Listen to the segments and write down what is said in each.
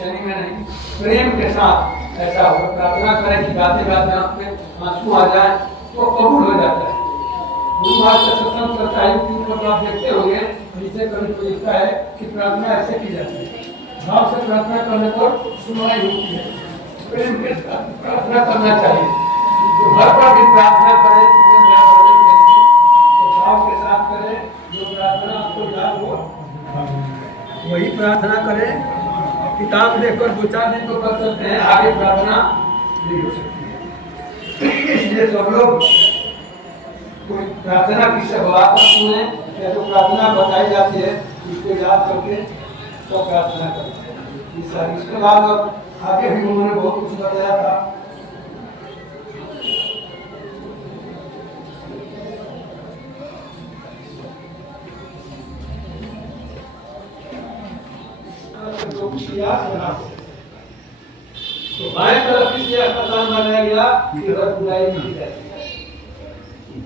बेचैनी में नहीं, प्रेम के साथ ऐसा हो। प्रार्थना करें कि गाते गाते आंख में आंसू आ जाए तो कबूल हो जाता है। गुरु महाराज का सत्संग करता है, यूट्यूब पर आप देखते होंगे, नीचे कभी कोई लिखता है कि प्रार्थना ऐसे की जाती है, भाव से प्रार्थना करने पर सुनवाई होती है। प्रेम के साथ प्रार्थना करना चाहिए। तो घर पर भी प्रार्थना करें, तो भाव के साथ करें। जो प्रार्थना आपको याद हो वही प्रार्थना करें। किताब देखकर दो चार दिन तो कर सकते हैं, आगे प्रार्थना नहीं हो सकती है। इसलिए सब लोग कोई प्रार्थना की शुरुआत सुने या जो प्रार्थना बताई जाती है उसको याद करके तो प्रार्थना करें। इसके बाद आगे भी उन्होंने बहुत कुछ बताया था। तो बाएं तरफ इसलिए अस्पताल बनाया गया कि इधर बुराई की जाती है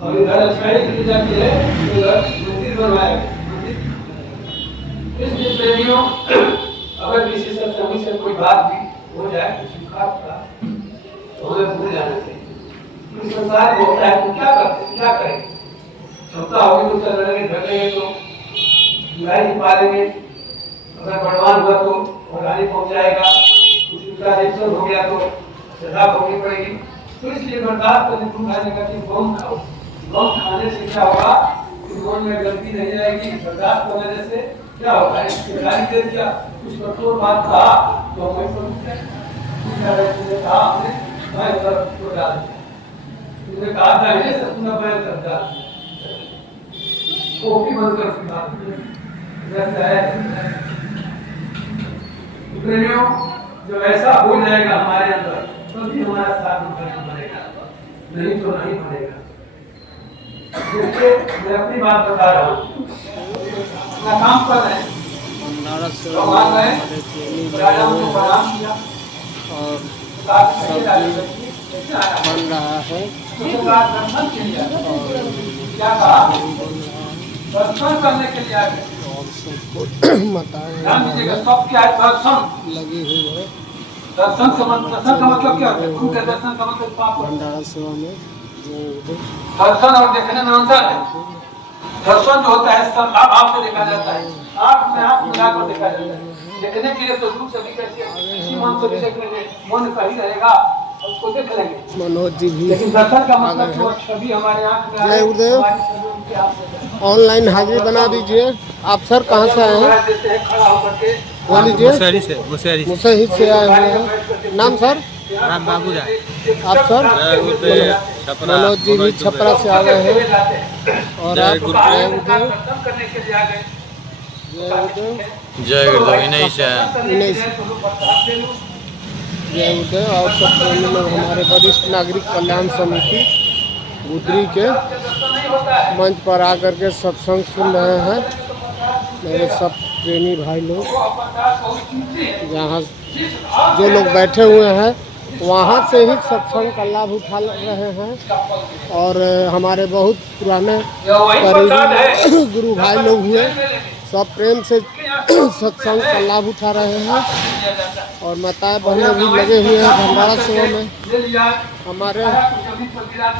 और इधर अच्छाई की जाती है, इधर मंदिर बनवाया गया। इसलिए प्रेमियों, अगर किसी सत्संगी से कोई बात भी हो जाए, किसी खास का, तो हमें भूल जाना चाहिए। इस संसार में होता है तो क्या करते, क्या करें? क्षमता होगी तो चल लड़ेंगे, झगड़ेंगे तो बुराई ही पालेंगे। अगर बलवान हुआ तो हानि पहुंच जाएगा, कुछ उसका रिएक्शन हो गया तो सजा भोगनी पड़ेगी। तो इसलिए बर्दाश्त करने को खाने का कि गम खाओ। गम खाने से क्या होगा कि मन में गलती नहीं जाएगी। बर्दाश्त करने से क्या होगा, इसके गाली दे दिया, कुछ कठोर बात कहा तो मैं कहा आपने मैं तो डाल दिया, तुमने कहा था ये सब पूरा मैं कर डाल कॉपी बनकर उसकी बात प्रेमियों। जब ऐसा हो जाएगा हमारे अंदर तभी हमारा साथ बनेगा, नहीं तो नहीं बनेगा। देखिए मैं अपनी बात बता रहा हूँ, अपना काम कर रहे हैं, मान रहे हैं, राजा को प्रणाम किया और बन रहा है दर्शन के लिए क्या कहा, दर्शन करने के लिए आ गए। ध्यान दीजिएगा, सब क्या है, दर्शन लगी हुई है। दर्शन का मतलब क्या है? उनके दर्शन का मतलब पाप। भंडारा सेवा में दर्शन और देखने में अंतर है। दर्शन जो होता है सब भाव से देखा जाता है, आँख में आँख मिलाकर देखा जाता है। देखने के लिए तो दूर से भी कैसे किसी मन से भी देख लेंगे, मन कहीं रहेगा उसको देख लेंगे। मनोज जी भी, लेकिन दर्शन का मतलब जो छवि हमारे आँख में आए, हमारी छवि उनके आँख में जाए। ऑनलाइन हाजिरी बना दीजिए। आप सर कहाँ से आए हैं? खड़ा होकर के बोल लीजिए। मुसहरी से आए हुए हैं। नाम सर? राम बाबू राय। आप सर? मनोज जी भी छपरा से आ गए हैं। और आप? जय गुरुदेव। इन्हीं से जय गुरुदेव। और सब प्रेमी लोग हमारे वरिष्ठ नागरिक कल्याण समिति गुदरी के मंच पर आकर के सत्संग सुन रहे हैं। मेरे सब प्रेमी भाई लोग जहाँ जो लोग बैठे हुए हैं वहाँ से ही सत्संग का लाभ उठा रहे हैं। और हमारे बहुत पुराने करीबी गुरु भाई लोग हुए, सब प्रेम से सत्संग का लाभ उठा रहे हैं। और माताएं बहनें भी लगे हुए हैं भंडारा सेवा में। हमारे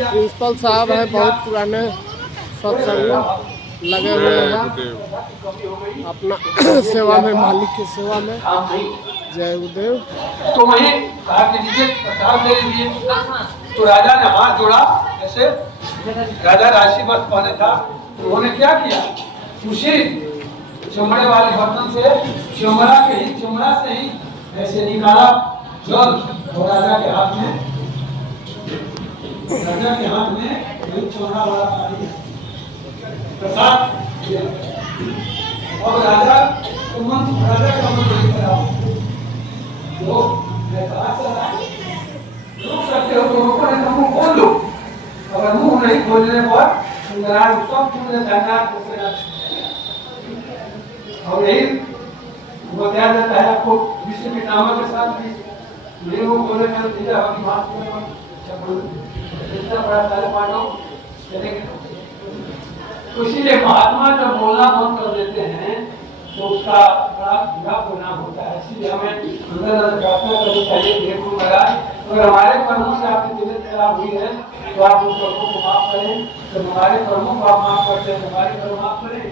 प्रिंसिपल साहब हैं, बहुत पुराने सत्संग लगे हुए हैं अपना सेवा में, मालिक की सेवा में। जय गुरुदेव। तो वही कहा कि लीजिए प्रसाद ले लीजिए। तो राजा ने हाथ जोड़ा, ऐसे राजा राशि बस पहने था, तो उन्होंने क्या किया, उसी चमड़े वाले बर्तन से चमड़ा से ही ऐसे निकाला जल और राजा के हाथ में वही चमड़ा वाला पानी प्रसाद दिया। और राजा का मन वही करा तो मैं कहा लोग सकते हो तो ऊपर है, मुंह खोल लो। अगर मुंह नहीं खोलने पर सब तुमने जाना और यही बताया जाता है आपको विश्व पितामह के साथ भी नहीं वो बोलने का नतीजा होगी बात इतना बड़ा सारे पांडव चले गए। तो इसीलिए महात्मा जब बोलना बंद कर देते हैं तो उसका बड़ा बुरा परिणाम होता है। इसलिए हमें अंदर प्रार्थना करनी चाहिए हे गुरु महाराज, अगर हमारे कर्मों से आपकी तबीयत खराब हुई है तो आप उन कर्मों को माफ करें, तो हमारे कर्मों को आप माफ करते हैं, हमारे कर्म माफ करें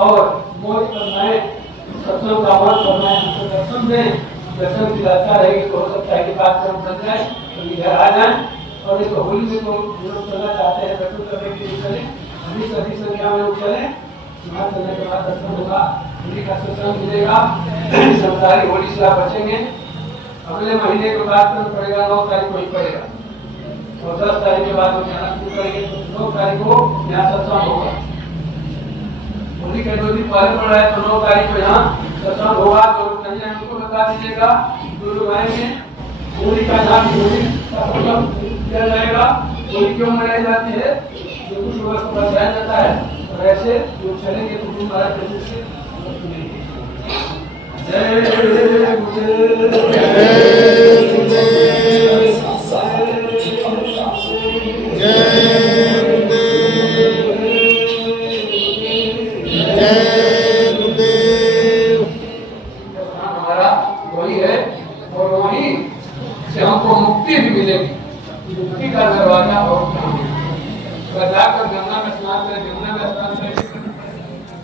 और मौज करवाएं, सत्संग का अमल करवाएं, हमको दर्शन दें। दर्शन की आशा रहेगी तो हो सकता है कि बात कर्म बन जाए तो इधर आ जाए। और इस होली में तो लोग चलना चाहते हैं, दर्शन करने के लिए चले, अधिक से अधिक संख्या में लोग चले, वहाँ चलने के बाद दर्शन होगा, होली का सत्संग मिलेगा, संसारी होली से आप बचेंगे। अगले महीने के बाद तो पड़ेगा 9 तारीख को ही पड़ेगा और 10 तारीख के बाद जाना शुरू करेंगे, तो 9 तारीख को यहाँ सत्संग होगा। होली के 2 दिन पहले पड़ रहा है तो 9 तारीख को यहाँ सत्संग होगा। तो कहीं हमको बता दीजिएगा, जो लोग आएंगे होली का नाम होली का सत्संग किया जाएगा। होली क्यों मनाई जाती है, जो कुछ लोगों को बताया जाता है, और ऐसे जो चलेंगे तो गुरु महाराज से हमारा वही है और वही से हमको मुक्ति भी मिलेगी। मुक्ति का दरवाजा और जाकर गंगा में स्नान करें, गंगा में स्नान करें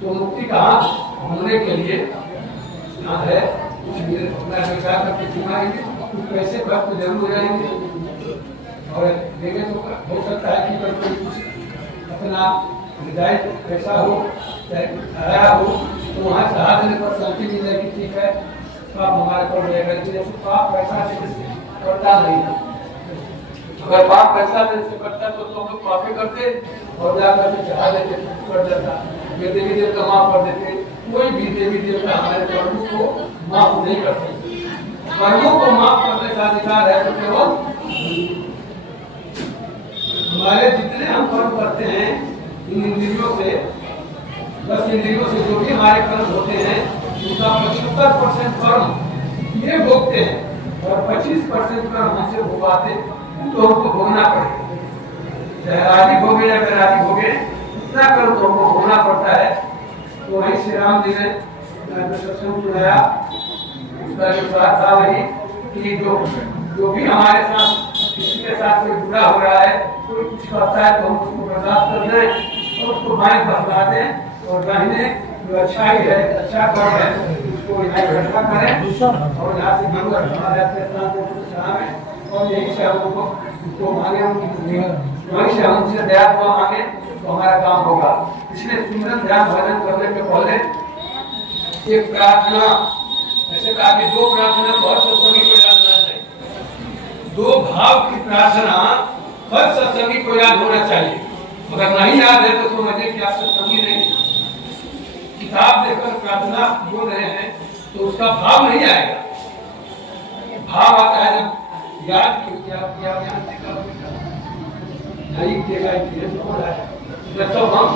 तो मुक्ति कहाँ होने के लिए यहाँ है। कुछ करके चुनाएंगे, कुछ पैसे वक्त जरूर रहेंगे और देखें तो हो सकता है कि कोई कुछ अपना रिजाइट पैसा हो आया हो तो वहाँ चाह देने पर शांति मिल जाएगी, ठीक है तो आप हमारे पर रहेगा। तो आप पैसा करता नहीं है, अगर पाप पैसा से करता तो हम लोग पापे करते और जाकर के चढ़ा देते, कर देता, देवी देवता माफ कर देते। कोई भी देवी देवता हमारे कर्मों को माफ नहीं कर सकते। कर्मों को माफ करने का अधिकार है तो केवल हमारे जितने हम कर्म करते हैं इन इंद्रियों से, 10 इंद्रियों से जो भी हमारे कर्म होते हैं उनका 75% कर्म ये भोगते हैं और 25% कर्म हमसे भोगाते तो हमको भोगना पड़ेगा। चाहे राजी भोगे या राजी भोगे, इतना कर्म तो हमको भोगना पड़ता है। तो वही श्री राम जी ने सत्संग सुनाया, उसका जो बात था वही कि जो भी हमारे साथ किसी के साथ कोई बुरा हो रहा है, कोई कुछ करता है तो हम उसको बर्दाश्त कर दें और उसको बाएं बहला दें और दाहिने जो अच्छाई है, अच्छा कर्म है उसको यहाँ इकट्ठा करें और यहाँ से गंगा चढ़ाएं और यही से हम उसको मांगे, वहीं से हम उनसे दया दुआ मांगे तो हमारा काम होगा। इसलिए सुंदर ध्यान भजन करने के पहले एक प्रार्थना, ऐसे कहा कि 2 प्रार्थना बहुत सत्संगी को याद होना चाहिए। 2 भाव की प्रार्थना हर सत्संगी को याद होना चाहिए। अगर नहीं याद है तो समझिए कि आप सत्संगी नहीं। किताब देखकर प्रार्थना बोल रहे हैं तो उसका भाव नहीं आएगा। भाव आता है जब याद तो हम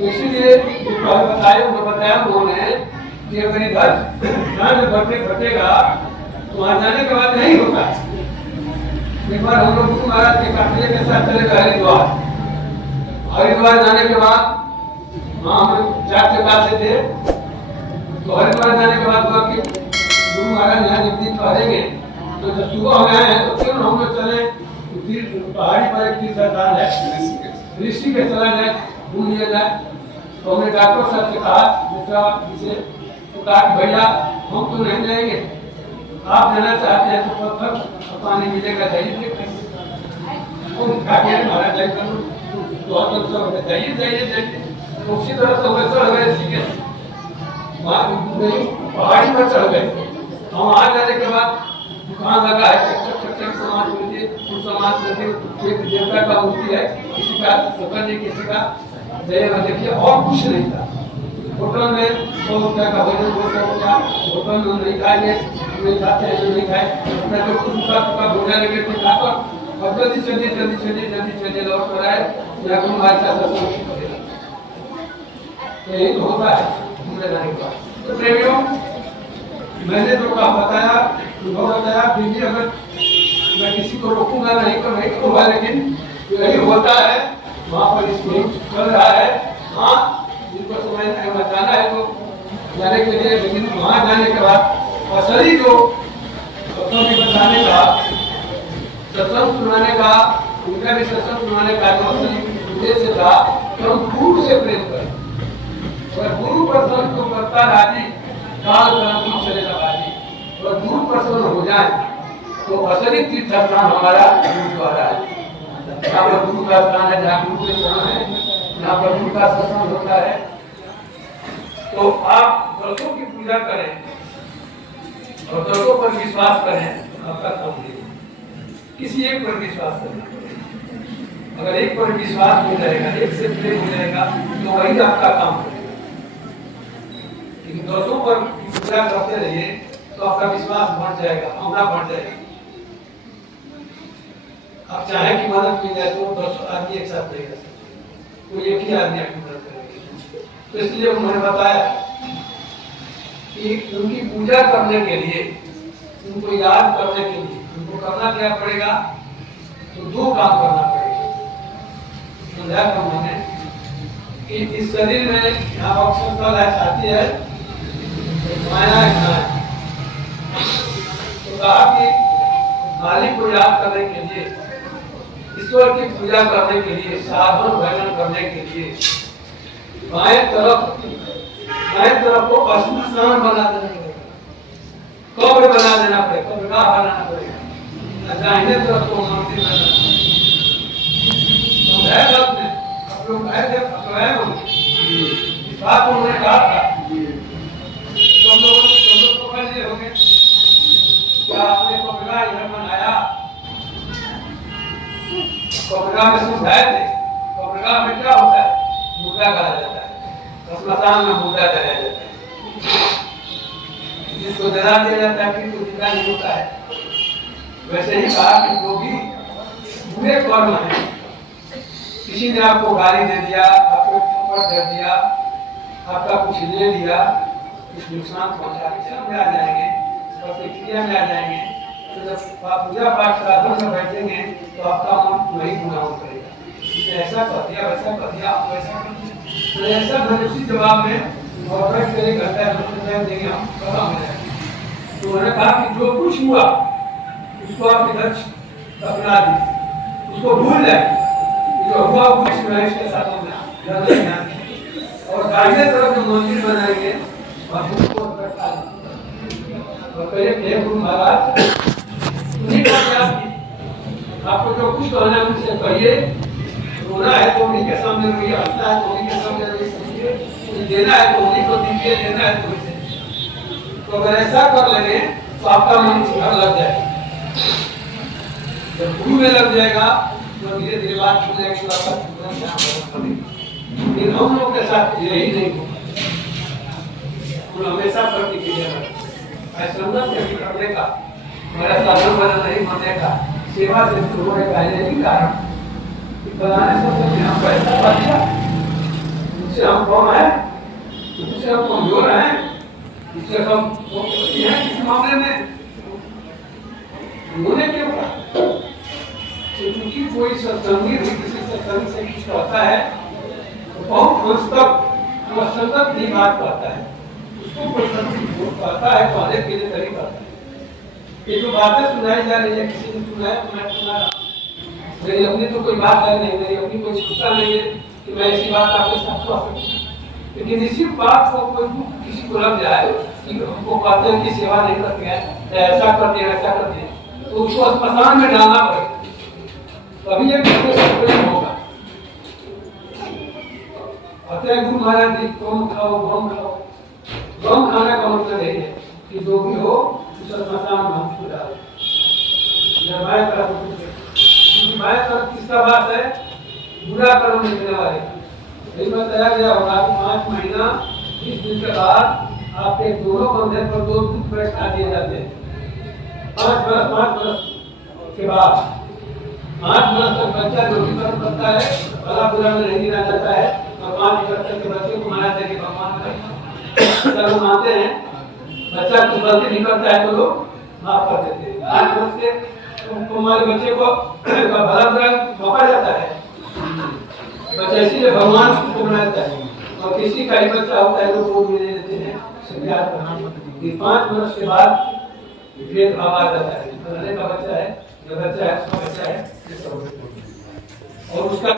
इसीलिए बताया उन्होंने कि अगर इधर घटेगा तो वहां जाने के बाद नहीं होता। एक बार हम लोग गुरु महाराज के काफिले के साथ चले गए हरिद्वार। हरिद्वार जाने के बाद वहाँ हम 4 से 5 से थे तो हरिद्वार जाने के बाद हुआ कि गुरु महाराज यहाँ एक दिन ठहरेंगे तो जब सुबह हो गए हैं तो क्यों हम लोग चले पहाड़ी पर एक तीर्थ स्थान है, ऋषि के चला जाए, घूम लिया जाए। तो हमने डॉक्टर साहब से कहा जिसे तो कहा कि भैया हम तो नहीं जाएंगे, आप जाना चाहते हैं तो पत्थर पानी मिलेगा जाइए। महाराज जाइए उसी तरह से पहाड़ी पर चढ़ गए। हम वहां जाने के बाद दुकान लगा है, सामान खरीदिए, कुछ सामान खरीदिए, एक देवता का मूर्ति है, किसी का शंकर जी, किसी का जय देखिए और कुछ नहीं था। होटल में 100 रुपया का भोजन, 200 रुपया होटल में नहीं खाएंगे, नहीं खाते हैं नहीं खाए, अपना जो टूका भोजन लेके थे खाकर और जल्दी लौट कर आए या गुरु महाराज का सत्संग करेगा। तो यही तो होता है घूमने जाने का। तो प्रेमियों, मैंने जो कहा बताया फिर भी अगर मैं किसी को रोकूंगा नहीं तो नहीं करूँगा, लेकिन यही होता है वहाँ पर इसमें चल रहा है। हाँ, जिनको समझ नहीं बता है तो जाने के लिए, लेकिन वहाँ जाने के बाद असली जो सत्संग भी बताने का, सत्संग सुनाने का, उनका भी सत्संग सुनाने का जो असली उद्देश्य था कि हम गुरु से प्रेम करें। अगर गुरु प्रसन्न तो करता राजी, काल कर्म चलेगा बाजी। और गुरु प्रसन्न हो जाए तो असली तीर्थ स्थान हमारा गुरुद्वारा है। यहाँ पर गुरु का स्थान है, जहाँ गुरु के चरण है, यहाँ पर गुरु का सत्संग होता है। तो आप दसों की पूजा करें और दसों पर विश्वास करें, आपका काम नहीं। किसी एक पर विश्वास करना पड़ेगा। अगर एक पर विश्वास हो जाएगा, एक से प्रेम हो जाएगा, तो वही आपका काम करेगा। लेकिन दसों पर पूजा करते रहिए तो आपका विश्वास बढ़ जाएगा, भावना बढ़ जाएगी। आप चाहे कि मदद मिल जाए तो 10 आदमी एक साथ नहीं कर सकते, कोई एक ही आदमी आपकी मदद करेगा। तो इसलिए उन्होंने बताया कि उनकी पूजा करने के लिए, उनको याद करने के लिए उनको करना क्या पड़ेगा, तो 2 काम करना पड़ेगा। समझा कर मैंने कि इस शरीर में यहाँ ऑक्सीजन स्थल है, छाती है, माया है। तो कहा कि मालिक को याद करने के लिए, ईश्वर की पूजा करने के लिए, साधन भजन करने के लिए बाएं तरफ को स्मशान बना देना पड़ेगा, कब्र बना देना पड़ेगा, कब्रगाह बनाना पड़ेगा। दाहिने तरफ को मंदिर बनाना पड़ेगा। आप लोग आए थे, इस बात को उन्होंने कहा था। तुम लोग तो पहले हो गए, क्या आपने कब्रगाह इधर बनाया? कब्रगाह में समझाए थे, कब्रगाह में क्या होता है? मुर्दा कहा जाता है, स्मशान में मुर्दा जलाया जाता है, जिसको जला दिया जाता है, फिर तो जिंदा नहीं होता है। वैसे ही कहा कि जो भी बुरे कर्म है, किसी ने आपको गाली दे दिया, आपको थप्पड़ दे दिया, आपका कुछ ले लिया, कुछ नुकसान पहुंचा, सब में आ जाएंगे, प्रतिक्रिया में आ जाएंगे। तो जब आप पूजा पाठ साधन में बैठेंगे तो आपका मन वही गुनाह करेगा, ऐसा कर दिया, वैसा कर दिया, आप वैसा कर दिया। तो ऐसा भविष्य जवाब में और एक घंटा देंगे हम, खत्म हो जाएगा। तो उन्होंने कहा कि जो कुछ हुआ उसको आप इधर अपना दीजिए, उसको भूल जाए, जो हुआ कुछ इसके साथ और दाहिने तरफ जो मंदिर बनाएंगे उसको और कहिए गुरु महाराज आपको जो कुछ कहना है मुझसे कहिए, रोना है तो उन्हीं के सामने रोइए, हंसना है तो उन्हीं के सामने रोइए, देना है तो उन्हीं को दीजिए, देना है तो उसे। तो अगर ऐसा कर लेंगे तो आपका मन घर लग जाएगा। जब गुरु में लग जाएगा तो धीरे धीरे बात हो जाएगी, तो आपका तुरंत ध्यान बदल। लेकिन हम लोग के साथ यही नहीं होगा, हमेशा प्रतिक्रिया नहीं करने का, मेरा साधन बना नहीं बनने का, सेवा से शुरू होने का यही कारण। बनाने से हम पैसा पा दिया, उससे हम कौन है, उससे हम कमजोर हैं, उससे हम हैं किस मामले में उन्होंने क्यों कहा? क्योंकि कोई सत्संगी किसी सत्संग से कुछ कहता है तो बहुत हद तक वह संगत की बात कहता है, उसको कोई कहता है कहने के लिए तरीका कहता है। ये जो बातें सुनाई जा रही है, किसी ने सुनाया तो मैं सुना रहा, मेरी अपनी तो कोई बात है नहीं, मेरी अपनी कोई क्षमता नहीं है कि मैं ऐसी बात आपके साथ कह सकूं। लेकिन इसी बात को कोई किसी को लग जाए कि हमको कहते हैं कि सेवा नहीं करते हैं, ऐसा करते हैं, ऐसा करते हैं, तो उसको अस्पताल में डालना पड़ेगा, तभी ये प्रेम होगा। अतः गुरु महाराज जी तुम खाओ, गम खाओ, गम खाने का मतलब यही है कि जो भी हो उस अस्पताल में हमको डालो। बाएं तरफ किसका बात है? बुरा कर्म लिखने वाले। यही बताया गया होगा कि 5 महीना 20 दिन के बाद आपके दोनों कंधे पर 2 टूथब्रश आ दिए जाते हैं। 5 वर्ष के बाद 5 वर्ष तक बच्चा जो भी कर्म करता है भला बुरा में नहीं गिना जाता है, और 5 वर्ष तक के बच्चे को माना जाए कि भगवान का लोग मानते हैं, बच्चा कुछ गलती नहीं करता है तो लोग माफ कर देते हैं। 5 वर्ष के हमारे बच्चे को भला बुरा मौका जाता है, बच्चा इसीलिए भगवान को बनाता है, और किसी का ही बच्चा होता है तो वो भी ले लेते हैं संज्ञात कि 5 वर्ष के बाद भेदभाव आ जाता है। फलाने का बच्चा है, जो बच्चा है उसका बच्चा है और उसका